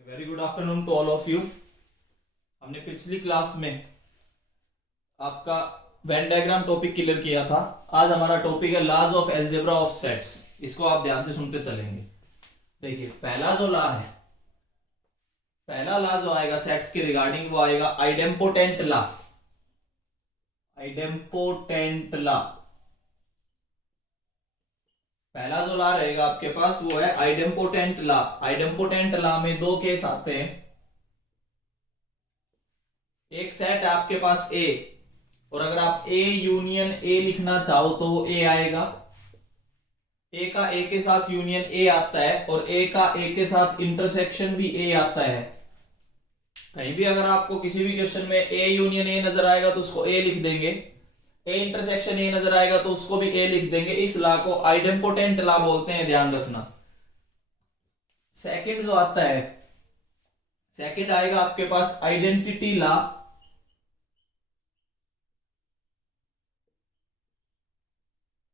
Very good afternoon to all of you. हमने पिछली class में आपका वेन डायग्राम टॉपिक क्लियर किया था। आज हमारा टॉपिक है laws of algebra of sets. इसको आप ध्यान से सुनते चलेंगे। देखिए पहला जो लॉ है, पहला लॉ जो आएगा सेट्स के रिगार्डिंग वो आएगा आइडेम्पोटेंट लॉ। आइडेम्पोटेंट लॉ पहला जो लॉ रहेगा आपके पास वो है आइडेम्पोटेंट लॉ। आइडेम्पोटेंट लॉ में दो केस आते हैं। एक सेट है आपके पास ए, और अगर आप ए यूनियन ए लिखना चाहो तो वो ए आएगा। ए का ए के साथ यूनियन ए आता है और ए का ए के साथ इंटरसेक्शन भी ए आता है। कहीं भी अगर आपको किसी भी क्वेश्चन में ए यूनियन ए नजर आएगा तो उसको ए लिख देंगे, ए इंटरसेक्शन ए नजर आएगा तो उसको भी ए लिख देंगे। इस लॉ को आइडेम्पोटेंट लॉ बोलते हैं, ध्यान रखना। सेकंड जो आता है, सेकंड आएगा आपके पास आइडेंटिटी लॉ।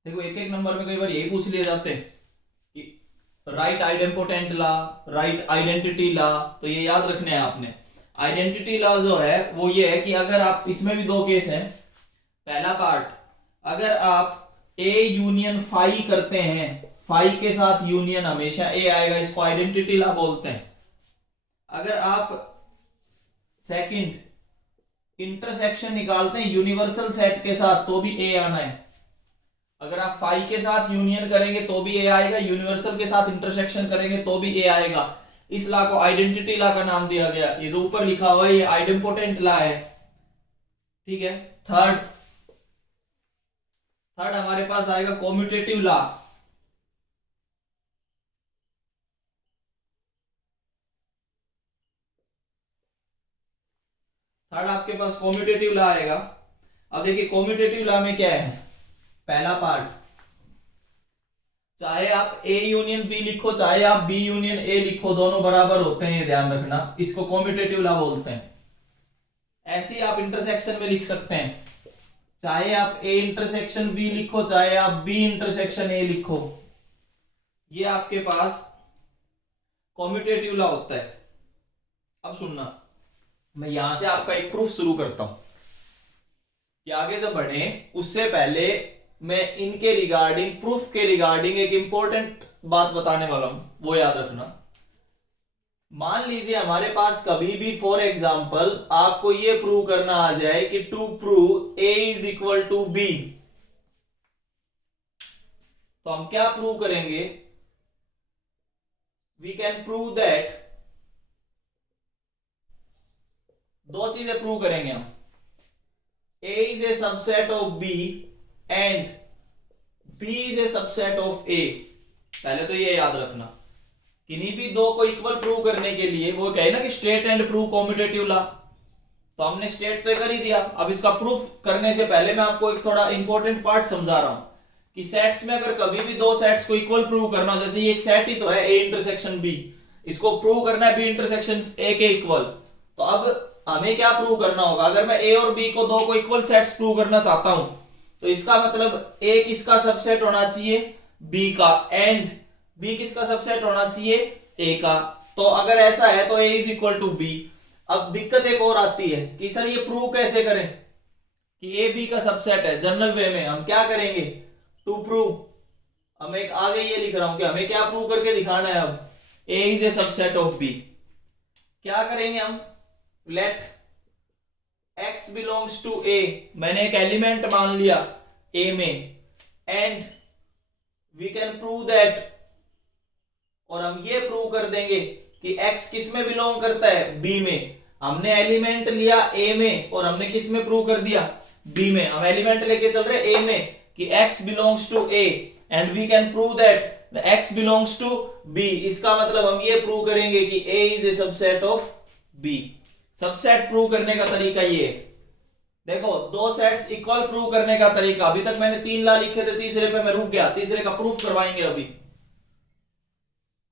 देखो एक एक नंबर में कई बार यही पूछ लिए जाते हैं कि right idempotent law, right identity law, तो ये याद रखने हैं आपने। आइडेंटिटी लॉ जो है वो ये है कि अगर आप, इसमें भी दो केस हैं। पहला पार्ट, अगर आप ए यूनियन फाई करते हैं, फाई के साथ यूनियन हमेशा ए आएगा, इसको आइडेंटिटी लॉ बोलते हैं। अगर आप सेकंड इंटरसेक्शन निकालते हैं यूनिवर्सल सेट के साथ तो भी ए आना है। अगर आप फाई के साथ यूनियन करेंगे तो भी ए आएगा, यूनिवर्सल के साथ इंटरसेक्शन करेंगे तो भी ए आएगा। इस लॉ को आइडेंटिटी लॉ का नाम दिया गया। ये जो ऊपर लिखा हुआ है ये आइडेम्पोटेंट लॉ है, ठीक है। थर्ड हमारे पास आएगा कॉम्यूटेटिव लॉ। थर्ड आपके पास कॉम्यूटेटिव लॉ आएगा। अब देखिए कॉम्यूटेटिव लॉ में क्या है। पहला पार्ट, चाहे आप ए यूनियन बी लिखो चाहे आप बी यूनियन ए लिखो, दोनों बराबर होते हैं, ध्यान रखना। इसको कॉम्यूटेटिव लॉ बोलते हैं। ऐसे ही आप इंटरसेक्शन में लिख सकते हैं, चाहे आप ए इंटरसेक्शन बी लिखो चाहे आप बी इंटरसेक्शन ए लिखो, ये आपके पास कॉम्यूटेटिव लॉ होता है। अब सुनना, मैं यहां से आपका एक प्रूफ शुरू करता हूं कि आगे जब बढ़े उससे पहले मैं इनके रिगार्डिंग, प्रूफ के रिगार्डिंग एक इंपॉर्टेंट बात बताने वाला हूं, वो याद रखना। मान लीजिए हमारे पास कभी भी फॉर एग्जांपल आपको ये प्रूव करना आ जाए कि to prove A is equal to B, तो हम क्या प्रूव करेंगे? वी कैन प्रूव दैट, दो चीजें प्रूव करेंगे हम। A is a subset of B and B is a subset of A। पहले तो ये याद रखना, किन्हीं भी दो को इक्वल प्रूव करने के लिए वो कहे ना कि state and prove commutative law, तो हमने स्टेट तो कर ही दिया। अब इसका प्रूफ करने से पहले मैं आपको एक थोड़ा इंपॉर्टेंट पार्ट समझा रहा हूं कि सेट्स में अगर कभी भी दो सेट्स को इक्वल प्रूव करना हो, जैसे ये एक सेट ही तो है A इंटरसेक्शन B, इसको प्रूव करना है B इंटरसेक्शन A के इक्वल, तो अब हमें क्या प्रूव करना होगा? अगर मैं ए और बी को, दो को इक्वल सेट्स प्रूव करना चाहता हूं, तो इसका मतलब ए किसका सबसेट होना चाहिए? बी का, एंड बी किसका सबसेट होना चाहिए? ए का। तो अगर ऐसा है तो ए इज इक्वल टू बी। अब दिक्कत एक और आती है कि सर ये प्रूव कैसे करें कि ए बी का सबसेट है? जनरल वे में हम क्या करेंगे? टू प्रूव, हम एक आगे ये लिख रहा हूं कि हमें क्या प्रूव करके दिखाना है। अब A is a subset of B, क्या करेंगे हम? Let x belongs to a, मैंने एक एलिमेंट मान लिया a में, and we can prove that, और हम ये प्रूव कर देंगे कि x किस में बिलोंग करता है? b में। हमने एलिमेंट लिया a में और हमने किस में प्रूव कर दिया? b में। हम एलिमेंट लेके चल रहे a में कि x belongs to a and we can prove that the x belongs to b। इसका मतलब हम ये प्रूव करेंगे कि a is a subset of b। Subset prove करने का तरीका ये है। देखो दो सेट्स इक्वल प्रूव करने का तरीका, अभी तक मैंने तीन लॉ लिखे थे, तीसरे पे मैं रुक गया, तीसरे का प्रूफ करवाएंगे। अभी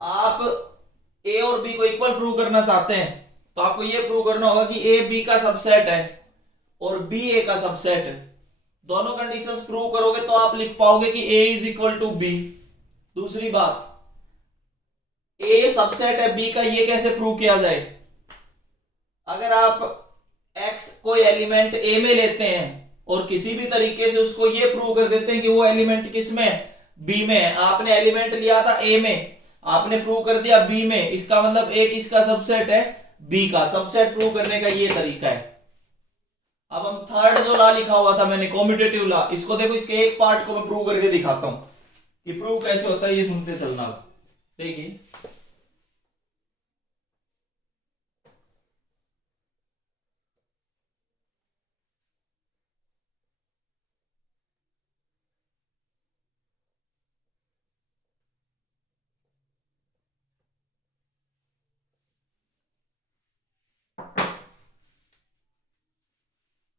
आप ए और बी को इक्वल प्रूव करना चाहते हैं तो आपको यह प्रूव करना होगा कि ए बी का सबसेट है और बी ए का सबसेट है। दोनों कंडीशंस प्रूव करोगे तो आप लिख पाओगे कि ए इज इक्वल टू बी। दूसरी बात, ए सबसेट है बी का, ये कैसे प्रूव किया जाए? अगर आप एक्स कोई एलिमेंट ए में लेते हैं और किसी भी तरीके से उसको ये प्रूव कर देते हैं कि वो एलिमेंट किस में है, बी में है। आपने एलिमेंट लिया था ए में, आपने प्रूव कर दिया बी में, इसका मतलब ए किसका सबसेट है? बी का। सबसेट प्रूव करने का ये तरीका है। अब हम थर्ड जो लॉ लिखा हुआ था मैंने, कॉम्यूटेटिव लॉ, इसको देखो, इसके एक पार्ट को मैं प्रूव करके दिखाता हूं कि प्रूव कैसे होता है, ये सुनते चलना। देखिए,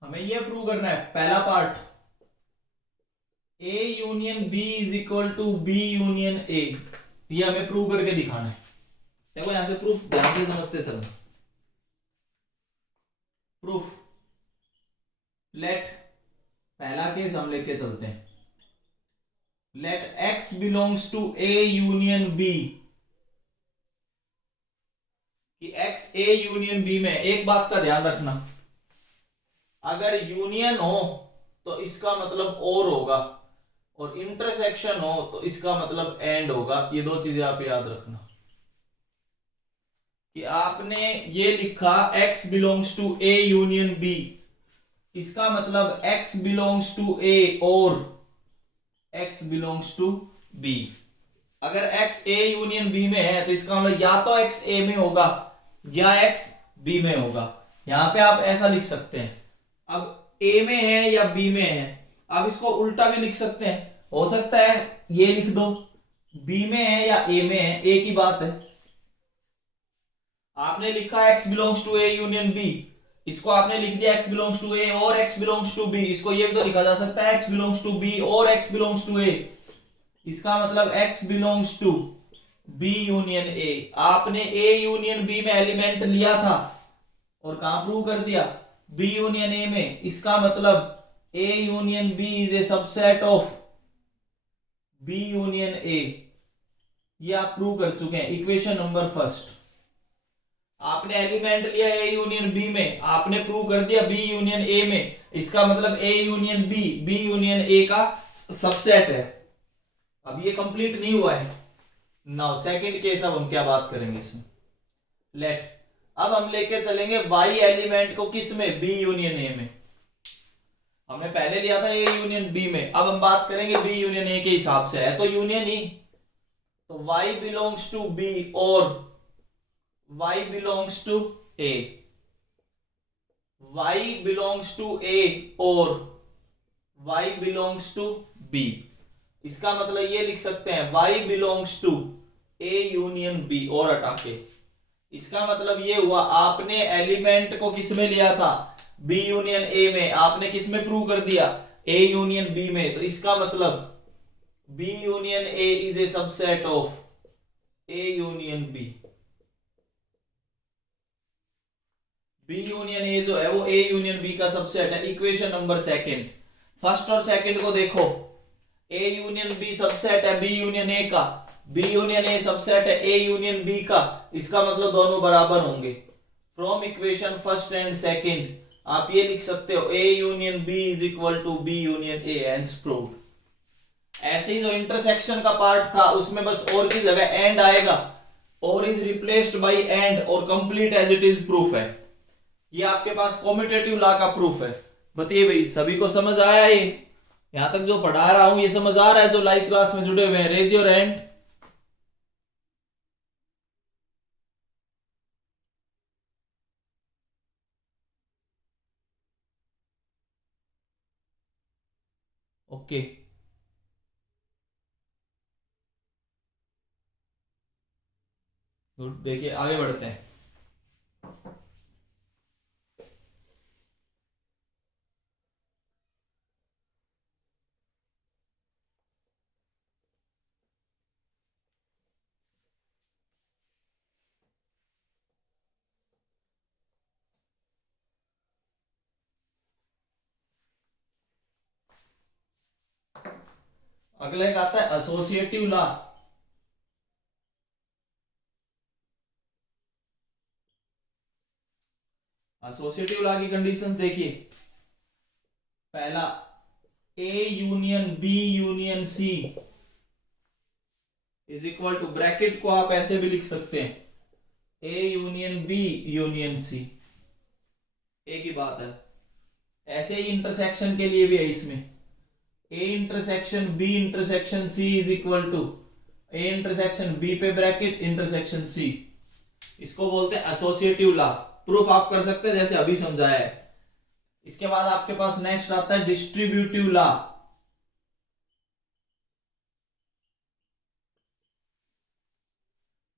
हमें ये प्रूव करना है पहला part, A union B is equal to B union A. ये हमें प्रूव करके दिखाना है। देखो यहां से प्रूफ ध्यान से समझते चलना। प्रूफ, लेट, पहला केस हम लेके चलते हैं, let X belongs to A union B, कि एक्स ए यूनियन बी में। एक बात का ध्यान रखना, अगर यूनियन हो तो इसका मतलब और होगा, और इंटरसेक्शन हो तो इसका मतलब एंड होगा। ये दो चीजें आप याद रखना, कि आपने ये लिखा x belongs to A union B, इसका मतलब x बिलोंग्स टू ए और x बिलोंग्स टू b। अगर x a यूनियन b में है तो इसका मतलब या तो x a में होगा या x b में होगा। यहां पे आप ऐसा लिख सकते हैं। अब a में है या b में है, आप इसको उल्टा भी लिख सकते हैं। हो सकता है ये लिख दो, b में है या a में है, एक ही बात है। आपने लिखा x belongs to A union B, इसको आपने लिख दिया x बिलोंग्स टू ए और x बिलोंग्स टू बी। इसको ये भी तो लिखा जा सकता है x बिलोंग्स टू बी और x बिलोंग्स टू ए। इसका मतलब x belongs to b union A. आपने a यूनियन b में एलिमेंट लिया था और कहां प्रूव कर दिया? b यूनियन a में। इसका मतलब a union b is a subset of b union a। ये आप प्रूव कर चुके हैं। इक्वेशन नंबर फर्स्ट, आपने एलिमेंट लिया ए यूनियन बी में, आपने प्रूव कर दिया बी यूनियन ए में। इसका मतलब A union B B union A का सबसेट है। अब ये कंप्लीट नहीं हुआ है। नाउ सेकंड केस, अब हम क्या बात करेंगे इसमें, लेट, अब हम लेके चलेंगे y एलिमेंट को किस में? बी यूनियन ए में। हमने पहले लिया था ए यूनियन बी में, अब हम बात करेंगे बी यूनियन ए के हिसाब से। है तो यूनियन ही, तो y बिलोंग्स टू बी और y belongs to a, y belongs to a और y belongs to b। इसका मतलब ये लिख सकते हैं y belongs to a union b और हटा के। इसका मतलब ये हुआ, आपने एलिमेंट को किस में लिया था? b यूनियन a में। आपने किस में प्रूव कर दिया? a यूनियन b में। तो इसका मतलब b union a is a subset of a union b। B union A जो है वो ए यूनियन बी का सबसेट है। इक्वेशन नंबर सेकंड, फर्स्ट और सेकंड को देखो, ए यूनियन बी सबसेट है बी यूनियन ए का, बी यूनियन ए सबसेट है ए यूनियन बी का। इसका मतलब दोनों बराबर होंगे। From equation first and second आप ये लिख सकते हो A union B is equal to B union A, hence proved. ऐसे ही जो इंटरसेक्शन का पार्ट था उसमें बस और की जगह एंड आएगा, और इज रिप्लेस्ड बाय एंड, और complete as it is proof है। ये आपके पास कॉम्यूटेटिव लॉ का प्रूफ है। बताइए भाई, सभी को समझ आया? ये यहां तक जो पढ़ा रहा हूं ये समझ आ रहा है? जो लाइव क्लास में जुड़े हुए हैं, raise your hand. Okay, good. देखिए आगे बढ़ते हैं। अगला एक आता है एसोसिएटिव लॉ। एसोसिएटिव लॉ की कंडीशंस देखिए, पहला A union B union C is equal to, bracket को आप ऐसे भी लिख सकते हैं, A union B union C, एक ही बात है। ऐसे ही इंटरसेक्शन के लिए भी है, इसमें A intersection B intersection C is equal to A intersection B पे ब्रैकेट इंटरसेक्शन सी। इसको बोलते हैं एसोसिएटिव लॉ। प्रूफ आप कर सकते हैं जैसे अभी समझाया है। इसके बाद आपके पास नेक्स्ट आता है डिस्ट्रीब्यूटिव लॉ।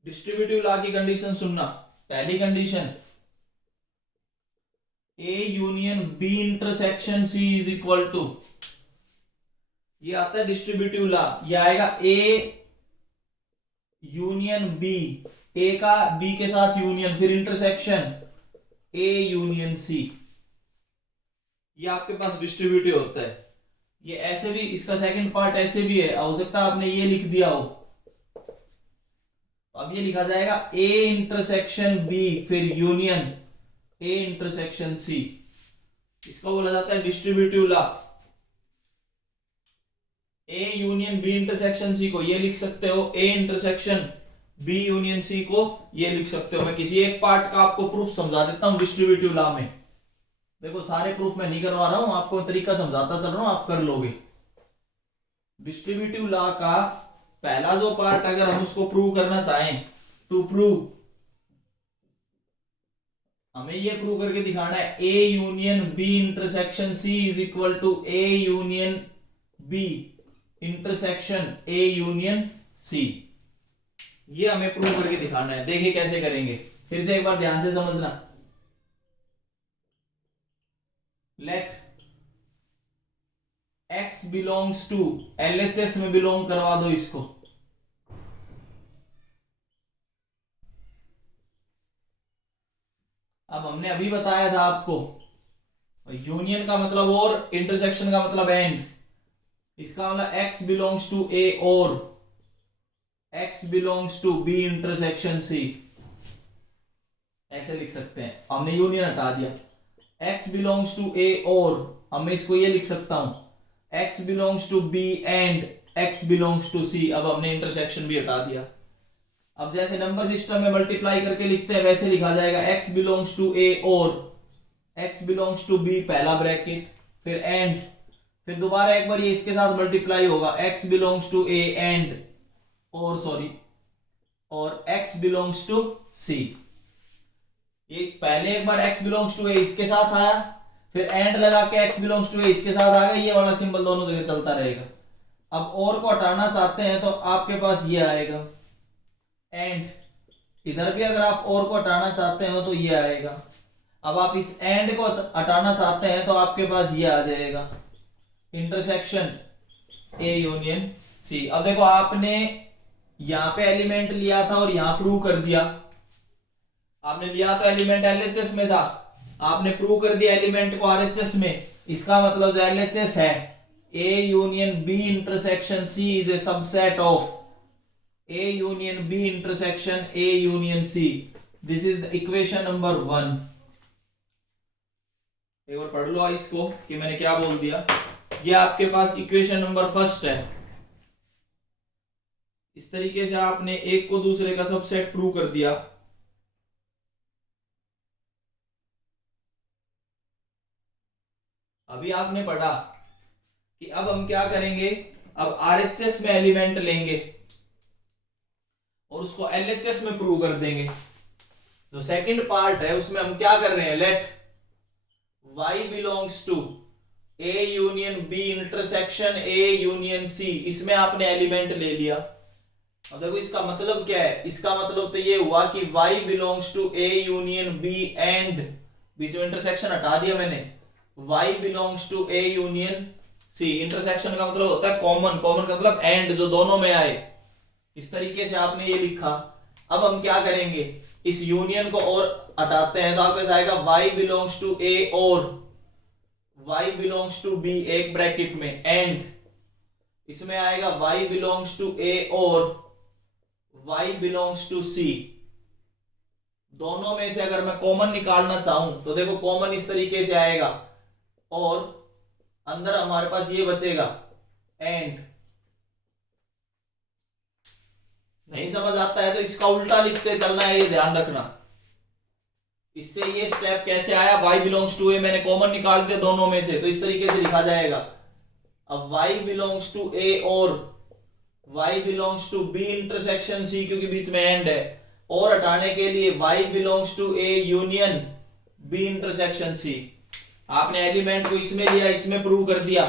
डिस्ट्रीब्यूटिव लॉ की कंडीशन सुनना। पहली कंडीशन, A union B intersection C is equal to, ये आता है डिस्ट्रीब्यूटिव लॉ। ये आएगा ए यूनियन बी, ए का बी के साथ यूनियन, फिर इंटरसेक्शन ए यूनियन सी। ये आपके पास डिस्ट्रीब्यूटिव होता है। ये ऐसे भी, इसका सेकंड पार्ट ऐसे भी है, हो सकता है आपने ये लिख दिया हो, अब ये लिखा जाएगा ए इंटरसेक्शन बी फिर यूनियन ए इंटरसेक्शन सी। इसको बोला जाता है distributive law. A union B intersection C को ये लिख सकते हो, A intersection B union C को ये लिख सकते हो। मैं किसी एक पार्ट का आपको प्रूफ समझा देता हूं डिस्ट्रीब्यूटिव लॉ में। देखो सारे प्रूफ मैं नहीं करवा रहा हूं, आपको तरीका समझाता चल रहा हूं, आप कर लोगे। डिस्ट्रीब्यूटिव लॉ का पहला जो पार्ट, अगर हम उसको प्रूव करना चाहें, टू प्रूव, हमें ये प्रूव करके दिखाना है A union B intersection C is equal to A union B intersection A union C. ये हमें प्रूव करके दिखाना है। देखिए कैसे करेंगे, फिर से एक बार ध्यान से समझना। Let x belongs to, LHS में बिलोंग करवा दो इसको, अब हमने अभी बताया था आपको, यूनियन का मतलब और, इंटरसेक्शन का मतलब एंड। इसका मतलब x बिलोंग्स टू a और x belongs to b intersection c, ऐसे लिख सकते हैं। हमने यूनियन हटा दिया। x बिलोंग्स टू a और, अब मैं इसको ये लिख सकता हूं x belongs to b and x belongs to c। अब हमने इंटरसेक्शन भी हटा दिया। अब जैसे नंबर सिस्टम में मल्टीप्लाई करके लिखते हैं वैसे लिखा जाएगा, x बिलोंग्स टू a और x बिलोंग्स टू b पहला ब्रैकेट, फिर एंड, फिर दोबारा एक बार ये इसके साथ मल्टीप्लाई होगा, x belongs to a and और x बिलोंग्स टू c। ये पहले एक बार x बिलोंग्स टू a इसके साथ आया, फिर एंड लगा के x बिलोंग्स टू a इसके साथ आ गया, ये वाला सिंबल दोनों जगह चलता रहेगा। अब और को हटाना चाहते हैं तो आपके पास ये आएगा एंड, इधर भी अगर आप और को हटाना चाहते हो तो ये आएगा। अब आप इस एंड को हटाना चाहते हैं तो आपके पास ये आ जाएगा, इंटरसेक्शन ए यूनियन सी। अब देखो आपने यहां पे एलिमेंट लिया था और यहां प्रूव कर दिया। आपने लिया तो एलिमेंट LHS में था, आपने प्रूव कर दिया एलिमेंट को RHS में। इसका मतलब जो LHS है, A union B intersection C is a subset of A union B intersection A union C। This is the equation number 1। एक बार पढ़ लो इसको कि मैंने क्या बोल दिया। ये आपके पास इक्वेशन नंबर फर्स्ट है। इस तरीके से आपने एक को दूसरे का सबसेट प्रूव कर दिया। अभी आपने पढ़ा कि अब हम क्या करेंगे, अब RHS में एलिमेंट लेंगे और उसको LHS में प्रूव कर देंगे। जो सेकंड पार्ट है उसमें हम क्या कर रहे हैं, let y belongs to A union B intersection A union C। इसमें आपने एलिमेंट ले लिया। अब देखो इसका मतलब क्या है, इसका मतलब तो ये हुआ कि y belongs to A union B and, बीच में इंटरसेक्शन हटा दिया मैंने, y belongs to A union C। Intersection का मतलब होता है कॉमन, कॉमन का मतलब एंड, जो दोनों में आए। इस तरीके से आपने ये लिखा। अब हम क्या करेंगे, इस यूनियन को और हटाते हैं तो आपके पास आएगा y बिलोंग्स टू A और y बिलोंग्स टू B एक ब्रैकेट में एंड, इसमें आएगा y बिलोंग्स टू A और y बिलोंग्स टू C। दोनों में से अगर मैं कॉमन निकालना चाहूं तो देखो कॉमन इस तरीके से आएगा और अंदर हमारे पास ये बचेगा एंड। नहीं समझ आता है तो इसका उल्टा लिखते चलना है, ये ध्यान रखना। इससे ये स्टेप कैसे आया, y बिलोंग्स टू ए मैंने कॉमन निकाल दिया दोनों में से, तो इस तरीके से लिखा जाएगा। अब y बिलोंग्स टू ए और y belongs to b intersection c, क्योंकि बीच में एंड है, और हटाने के लिए y belongs to a union b intersection c। आपने एलिमेंट को इसमें लिया, इसमें प्रूव कर दिया,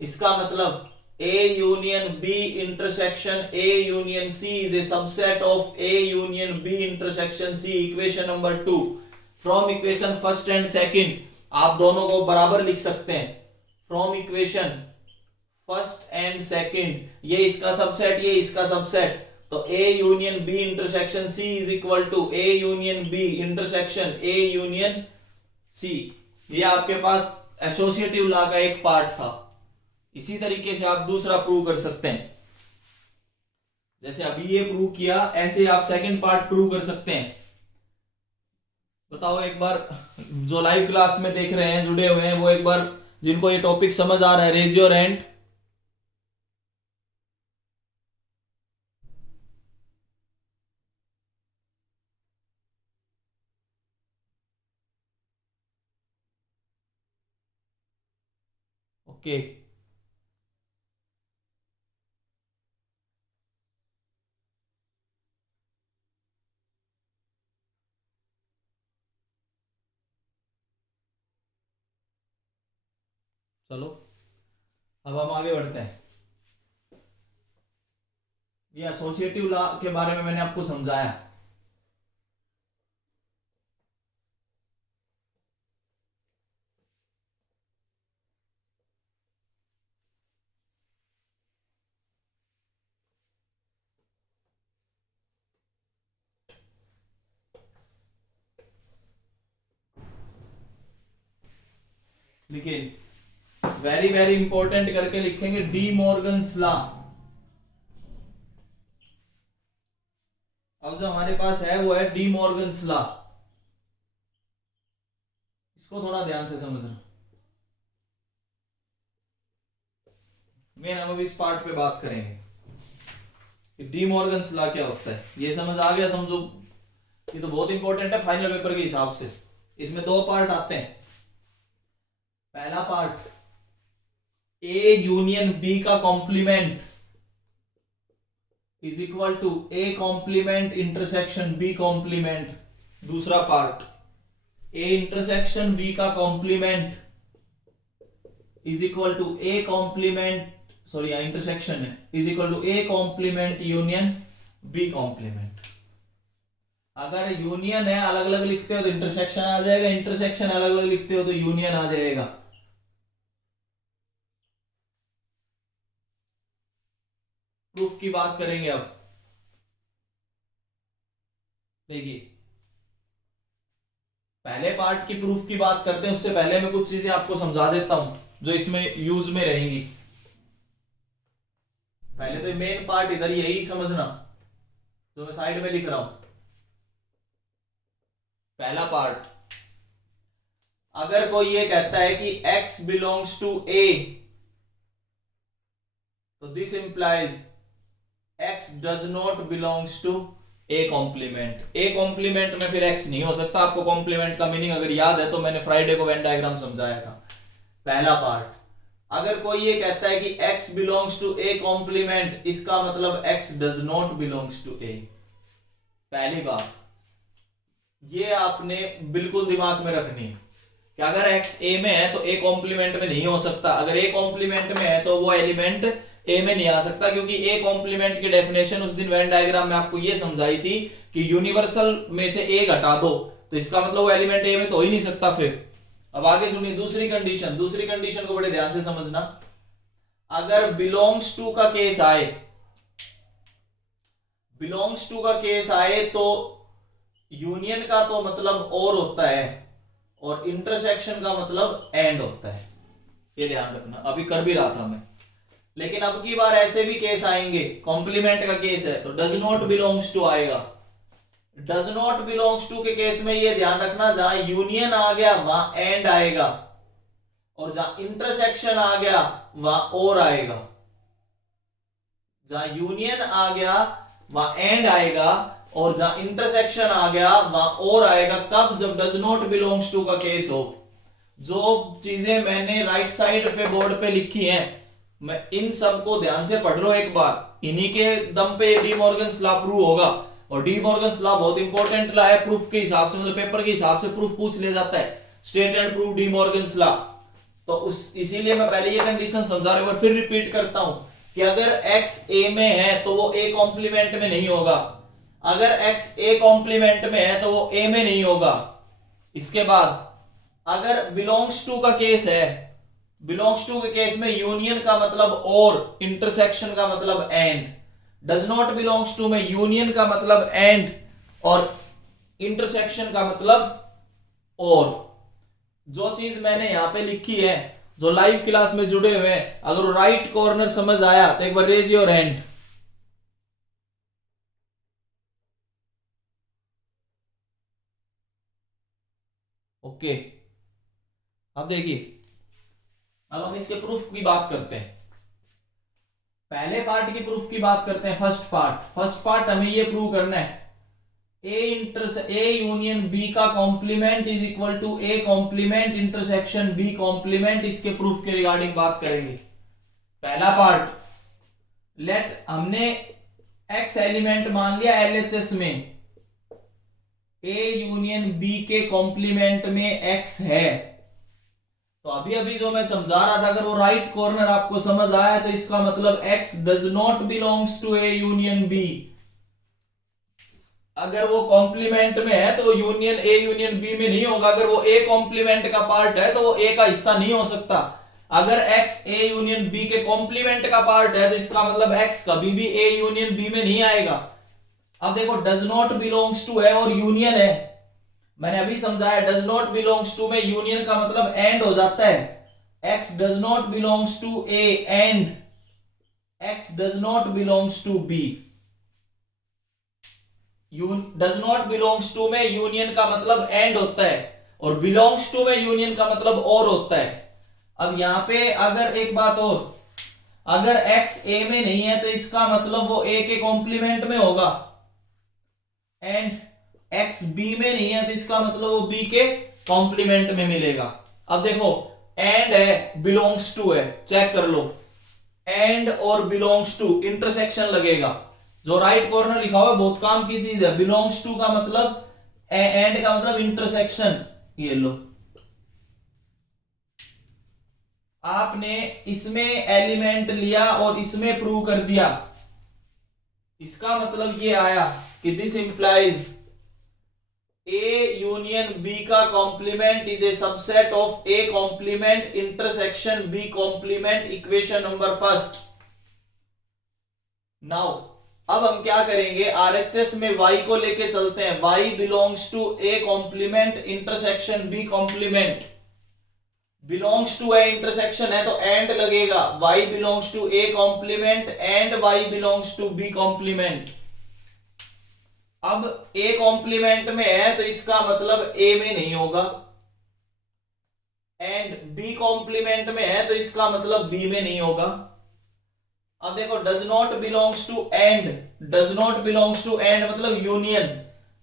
इसका मतलब a union b intersection a union c is a subset of a union b intersection c। Equation number 2 from equation first and second आप दोनों को बराबर लिख सकते हैं। From equation first and second, ये इसका सबसेट, ये इसका सबसेट, तो a union b intersection c is equal to a union b intersection a union c। ये आपके पास एसोसिएटिव लॉ का एक पार्ट था। इसी तरीके से आप दूसरा प्रूव कर सकते हैं, जैसे अभी ये प्रूव किया, ऐसे आप सेकंड पार्ट प्रूव कर सकते हैं। बताओ एक बार, जो लाइव क्लास में देख रहे हैं, जुड़े हुए हैं, वो एक बार जिनको ये टॉपिक समझ आ रहा है, रेज योर हैंड। ओके, चलो अब हम आगे बढ़ते हैं। ये एसोसिएटिव लॉ के बारे में मैंने आपको समझाया। लेकिन वेरी वेरी इंपॉर्टेंट करके लिखेंगे, डी मॉर्गन्स लॉ। अब जो हमारे पास है वो है डी मॉर्गन्स लॉ। इसको थोड़ा ध्यान से समझना। हम अब इस पार्ट पे बात करेंगे कि डी मॉर्गन्स लॉ क्या होता है। ये समझ आ गया, समझो, ये तो बहुत इंपॉर्टेंट है फाइनल पेपर के हिसाब से। इसमें दो पार्ट आते हैं। पहला पार्ट ए यूनियन बी का complement is equal to A complement intersection B complement. दूसरा पार्ट ए इंटरसेक्शन बी का complement is equal to A complement, sorry intersection है, is equal to A complement union B complement. अगर union है अलग अलग लिखते हो तो इंटरसेक्शन आ जाएगा, इंटरसेक्शन अलग अलग लिखते हो तो यूनियन आ जाएगा। प्रूफ की बात करेंगे अब। देखिए पहले पार्ट की प्रूफ की बात करते हैं, उससे पहले मैं कुछ चीजें आपको समझा देता हूं जो इसमें यूज में रहेंगी। पहले तो मेन पार्ट इधर यही समझना जो मैं साइड में लिख रहा हूं। पहला पार्ट, अगर कोई ये कहता है कि x बिलोंग्स टू a, तो this implies x does not belongs to a complement. a complement में फिर x नहीं हो सकता। आपको कॉम्प्लीमेंट का मीनिंग अगर याद है तो मैंने फ्राइडे को वेन डायग्राम समझाया था। पहला पार्ट, अगर कोई ये कहता है कि x belongs to a complement, इसका मतलब x does not belongs to a। पहली बात ये आपने बिल्कुल दिमाग में रखनी है कि अगर x a में है तो a कॉम्प्लीमेंट में नहीं हो सकता। अगर a कॉम्प्लीमेंट में है तो वो एलिमेंट a में नहीं आ सकता, क्योंकि a कॉम्प्लीमेंट की डेफिनेशन उस दिन वेन डायग्राम में आपको ये समझाई थी कि यूनिवर्सल में से a घटा दो, तो इसका मतलब वो एलिमेंट a में तो हो ही नहीं सकता। फिर अब आगे सुनिए दूसरी कंडीशन। दूसरी कंडीशन को बड़े ध्यान से समझना। अगर बिलोंग्स टू का केस आए, बिलोंग्स टू का केस आए तो यूनियन का तो मतलब और होता है और इंटरसेक्शन का मतलब एंड होता है। ये ध्यान रखना, अभी कर भी रहा था मैं। लेकिन अब की बार ऐसे भी केस आएंगे, कॉम्प्लीमेंट का केस है तो डज नॉट बिलोंग्स टू आएगा। डज नॉट बिलोंग्स टू के केस में ये ध्यान रखना, जहां यूनियन आ गया वहां एंड आएगा, और जहां इंटरसेक्शन आ गया वहां और आएगा। जहां यूनियन आ गया वहां एंड आएगा, और जहां इंटरसेक्शन आ गया वहां और आएगा। कब? जब डज नॉट बिलोंग्स टू का केस हो। जो चीजें मैंने राइट साइड पे बोर्ड पे लिखी हैं, मैं इन सब को ध्यान से पढ़ लो एक बार। इन्हीं के दम पे डी मॉर्गन्स लॉ प्रूव होगा, और डी मॉर्गन्स लॉ बहुत इंपॉर्टेंट लॉ है प्रूफ के हिसाब से, मतलब पेपर के हिसाब से प्रूफ पूछ ले जाता है, state and proof D Morgan's law. तो उस इसीलिए मैं पहले ये कंडीशन समझा रहा हूं, फिर रिपीट करता हूं कि अगर x a में है तो वो a कॉम्प्लीमेंट में नहीं होगा, अगर x a कॉम्प्लीमेंट में है तो वो a में नहीं होगा। इसके बाद अगर बिलोंग्स टू का केस है, बिलोंग्स टू के केस में यूनियन का मतलब और, इंटरसेक्शन का मतलब and. Does not belongs to में यूनियन का मतलब एंड और इंटरसेक्शन का मतलब और। जो चीज मैंने यहां पे लिखी है, जो लाइव क्लास में जुड़े हुए हैं, अगर राइट कॉर्नर समझ आया तो एक बार रेज योर हैंड। ओके, अब देखिए, अब हम इसके प्रूफ की बात करते हैं। पहले पार्ट की प्रूफ की बात करते हैं। फर्स्ट पार्ट हमें ये प्रूव करना है, ए यूनियन बी का complement is equal to A complement intersection B complement. इसके प्रूफ के रिगार्डिंग बात करेंगे। पहला पार्ट, लेट हमने एक्स एलिमेंट मान लिया एलएचएस में, ए यूनियन बी के कॉम्प्लीमेंट में एक्स है। तो अभी अभी जो मैं समझा रहा था, अगर वो राइट कॉर्नर आपको समझ आया तो इसका मतलब X does not belongs to A union B. अगर वो कॉम्प्लीमेंट में है तो यूनियन ए यूनियन बी में नहीं होगा। अगर वो ए कॉम्प्लीमेंट का पार्ट है तो वो ए का हिस्सा नहीं हो सकता। अगर एक्स ए यूनियन बी के कॉम्प्लीमेंट का पार्ट है तो इसका मतलब एक्स कभी भी ए यूनियन बी में नहीं आएगा। अब देखो, डज नॉट बिलोंग्स टू है और यूनियन है, मैंने अभी समझाया डज नॉट बिलोंग्स टू में यूनियन का मतलब एंड हो जाता है। X does not belongs to A and X does not belongs to B. Does not belongs to में यूनियन का मतलब एंड होता है, और बिलोंग्स टू में यूनियन का मतलब और होता है। अब यहां पे अगर एक बात और, अगर x a में नहीं है तो इसका मतलब वो a के कॉम्प्लीमेंट में होगा, एंड x b में नहीं है तो इसका मतलब वो b के कॉम्प्लीमेंट में मिलेगा। अब देखो, एंड है, बिलोंग्स टू है, चेक कर लो, एंड और बिलोंग्स टू इंटरसेक्शन लगेगा। जो राइट कॉर्नर लिखा हुआ है बहुत काम की चीज है। बिलोंग्स टू का मतलब एंड का मतलब इंटरसेक्शन। ये लो, आपने इसमें एलिमेंट लिया और इसमें प्रूव कर दिया, इसका मतलब ये आया कि this implies A union B का complement is a subset of A complement intersection B complement. Equation number first. Now अब हम क्या करेंगे, आरएचएस में y को लेके चलते हैं। y belongs to A complement intersection B complement. Belongs to A intersection है तो एंड लगेगा, y belongs to A complement and y belongs to B complement. अब a कॉम्प्लीमेंट में है तो इसका मतलब a में नहीं होगा, एंड b कॉम्प्लीमेंट में है तो इसका मतलब b में नहीं होगा। अब देखो, does not belongs to and, does not belongs to and मतलब यूनियन,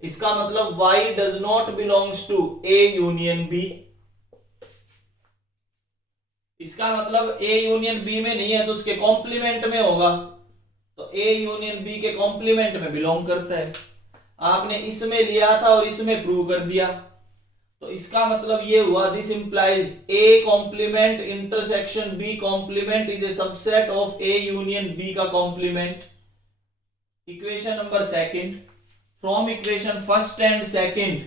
इसका मतलब y does not belongs to a union b। इसका मतलब a यूनियन b में नहीं है तो उसके कॉम्प्लीमेंट में होगा, तो a यूनियन b के कॉम्प्लीमेंट में बिलोंग करता है। आपने इसमें लिया था और इसमें प्रूव कर दिया, तो इसका मतलब ये हुआ this implies a complement intersection b complement is a subset of a union b का complement. Equation number second, from equation first and second,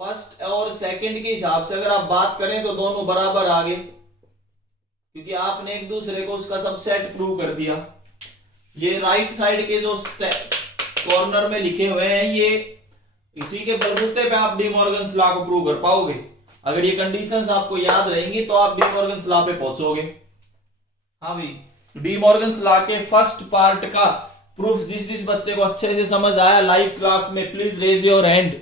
first और सेकंड के हिसाब से अगर आप बात करें तो दोनों बराबर आ गए, क्योंकि आपने एक दूसरे को उसका सबसेट प्रूव कर दिया। ये राइट साइड के जो कॉर्नर में लिखे हुए हैं, ये इसी के बलबूते पे आप डी मॉर्गन्स लॉ को प्रूव कर पाओगे। अगर ये कंडीशंस आपको याद रहेंगी तो आप डी मॉर्गन्स लॉ पे पहुंचोगे। हाँ भाई, डी मॉर्गन्स लॉ के फर्स्ट पार्ट का प्रूफ जिस जिस बच्चे को अच्छे से समझ आया लाइव क्लास में, please raise your hand.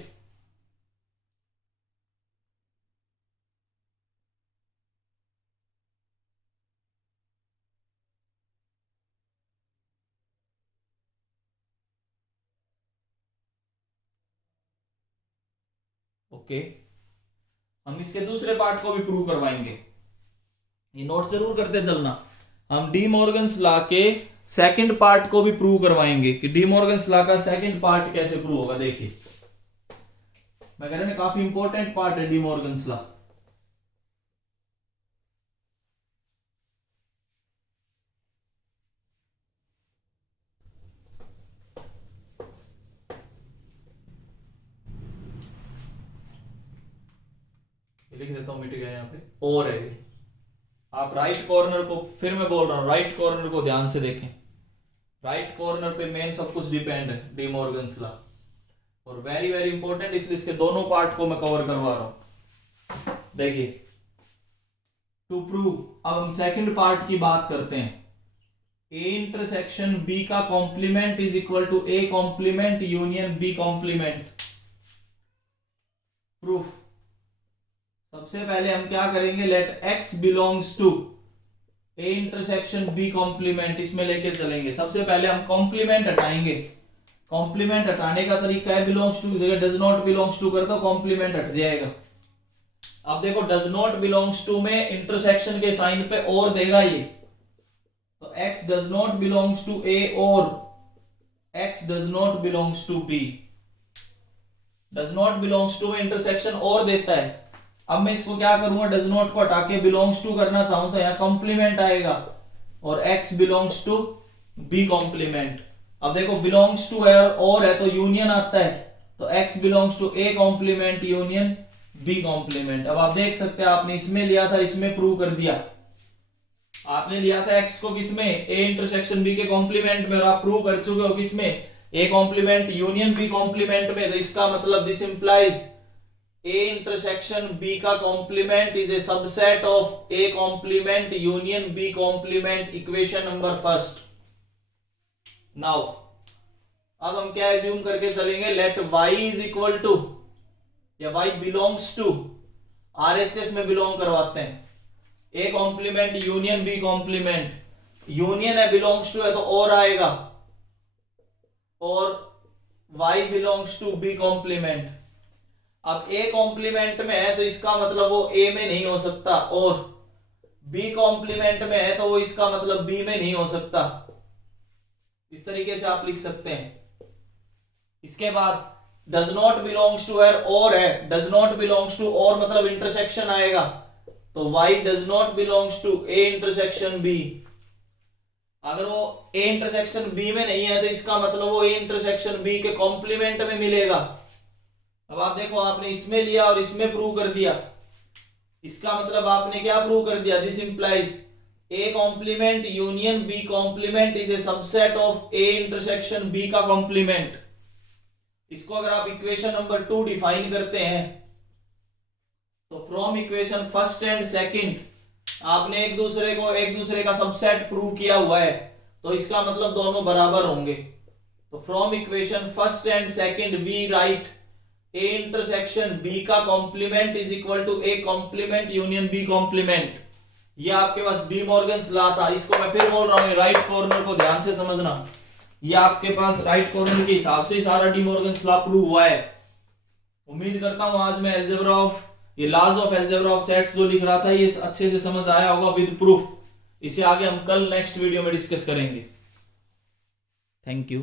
Okay, हम इसके दूसरे पार्ट को भी प्रूव करवाएंगे, ये नोट जरूर करते चलना। हम डी मॉर्गन्स लॉ के सेकंड पार्ट को भी प्रूव करवाएंगे कि डी मॉर्गन्स लॉ का सेकंड पार्ट कैसे प्रूव होगा। देखिए मैं कह रहा हूं काफी इंपॉर्टेंट पार्ट है डी मॉर्गन्स लॉ। लिख देता हूं, मिट गया यहाँ पे और है ये। आप राइट कॉर्नर को, फिर मैं बोल रहा हूं राइट कॉर्नर को ध्यान से देखें, राइट कॉर्नर पे मेन सब कुछ डिपेंड है डी मॉर्गन्स लॉ, और वेरी वेरी इंपॉर्टेंट, इसलिए इसके दोनों पार्ट को मैं कवर करवा रहा हूं। देखिए टू प्रूव, अब हम सेकंड पार्ट की बात करते हैं। ए इंटरसेक्शन बी का complement is equal to A complement union B complement. Proof, सबसे पहले हम क्या करेंगे, let X belongs to A intersection B complement, इसमें लेके चलेंगे। सबसे पहले हम कॉम्प्लीमेंट हटाएंगे। कॉम्प्लीमेंट हटाने का तरीका है बिलोंग्स टू की जगह डज नॉट बिलोंग्स टू कर दो, कॉम्प्लीमेंट हट जाएगा। अब देखो डज नॉट बिलोंग्स टू में इंटरसेक्शन के साइन पे और देगा ये, तो x does not belongs to a और x does not belongs to b। Does not belongs to में इंटरसेक्शन और देता है। अब मैं इसको क्या करूंगा, डज नॉट को हटा के बिलोंग्स टू करना चाहूं तो यहां कॉम्प्लीमेंट आएगा और x belongs to b complement. अब देखो बिलोंग्स टू है और है तो यूनियन आता है, तो x belongs to a complement union b complement. अब आप देख सकते हैं आपने इसमें लिया था, इसमें प्रूव कर दिया। आपने लिया था x को किसमें, a इंटरसेक्शन b के कॉम्प्लीमेंट में, और आप प्रूव कर चुके हो किसमें, a complement union b complement में। तो इसका मतलब this implies a intersection b का complement is a subset of a complement union b complement, equation number first. Now अब हम क्या एज्यूम करके चलेंगे, let y is equal to, या y बिलोंग्स टू, RHS में बिलोंग करवाते हैं, A complement union B complement. Union है बिलोंग्स टू है तो और आएगा, और y belongs to B complement. अब a कॉम्प्लीमेंट में है तो इसका मतलब वो a में नहीं हो सकता, और b कॉम्प्लीमेंट में है तो वो इसका मतलब b में नहीं हो सकता। इस तरीके से आप लिख सकते हैं। इसके बाद डज नॉट बिलोंग्स टू है और है, डज नॉट बिलोंग्स टू और मतलब इंटरसेक्शन आएगा, तो y does not belongs to a intersection b। अगर वो a इंटरसेक्शन b में नहीं है तो इसका मतलब वो a इंटरसेक्शन b के कॉम्प्लीमेंट में मिलेगा। अब आप देखो आपने इसमें लिया और इसमें प्रूव कर दिया, इसका मतलब आपने क्या प्रूव कर दिया, this implies a complement union b complement is a subset of a intersection b का कॉम्प्लीमेंट। इसको अगर आप इक्वेशन नंबर 2 डिफाइन करते हैं तो from equation first and second आपने एक दूसरे का सबसेट प्रूव किया हुआ है, तो इसका मतलब दोनों बराबर होंगे। तो from equation first and second we write a intersection b का complement is equal to a complement union b complement. ये आपके पास डी मॉर्गन्स लॉ था। इसको मैं फिर बोल रहा हूं, राइट कॉर्नर को ध्यान से समझना। ये आपके पास राइट कॉर्नर के हिसाब से सारा डी मॉर्गन्स लॉ प्रूव हुआ है। उम्मीद करता हूं आज मैं अलजेब्रा ऑफ, ये laws of algebra of sets जो लिख रहा था ये अच्छे से समझ आया होगा विद प्रूफ। इसे आगे हम कल नेक्स्ट वीडियो में डिस्कस करेंगे। Thank you.